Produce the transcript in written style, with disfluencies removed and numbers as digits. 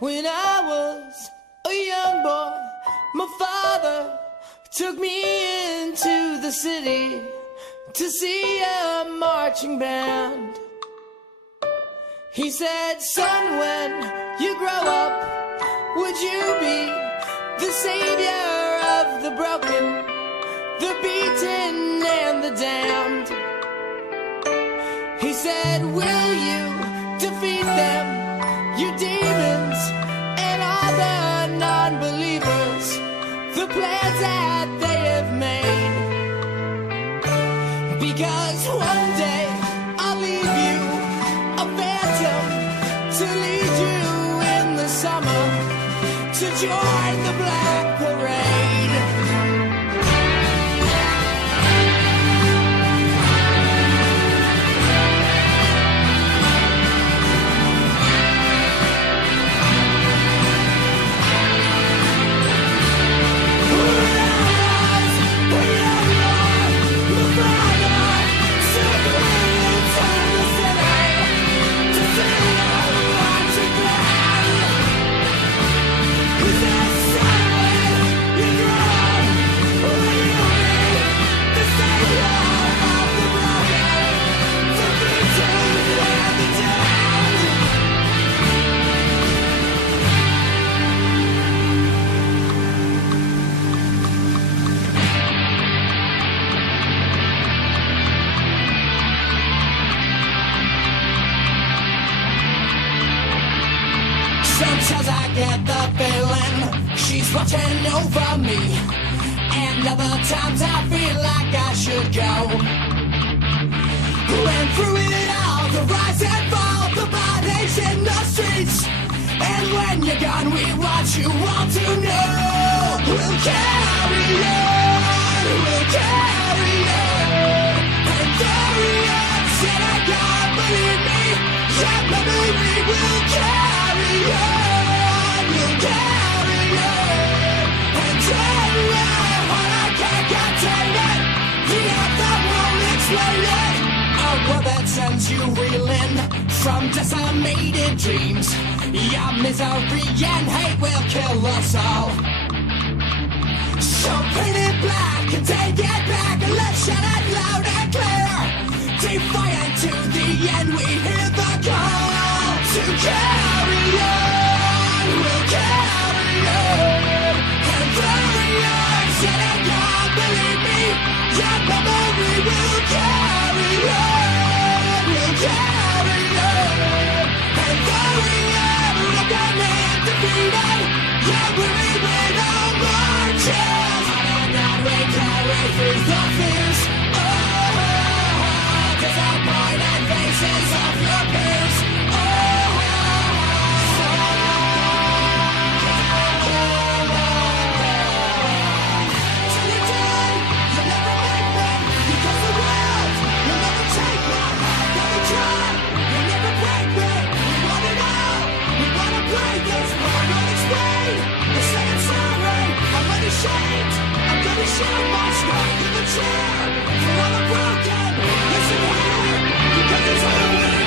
When I was a young boy, my father took me into the city to see a marching band. He said, son, when you grow up, would you be the savior of the broken, the beaten and the damned? He said, will you defeat them, you demons and all the non-believers, the plans that they have made? Because one day I'll leave you a phantom to lead you in the summer to join the Black Parade. Sometimes I get the feeling she's watching over me, and other times I feel like I should go. Went through it all, the rise and fall, the bodies in the streets, and when you're gone we want you all to know we'll carry on, we'll carry on. And Dorian said I can't believe me, your memory will carry on, will carry on. And Dorian, when I can't contain it, the anthem won't explain it. A world that sends you reeling from decimated dreams. Your misery and hate will kill us all. So paint it black and take it back and let's shout it loud and clear. Defiant to the end, we hear the call to carry on, we'll carry on. And Dorian said I can't believe me, your memory will carry on, we'll carry on. And Dorian, broken and defeated, yeah, weary with our marches. On and on we carry through the fears, disappointed faces of your peers. Till you die, you'll never make me, because the world will never take my heart. Never try, you'll never break me. We want it all, we wanna play this, but I won't explain. We're saying sorry, I'm unashamed. I'm gonna show my strength in the chair for all the broken. Listen here, because it's always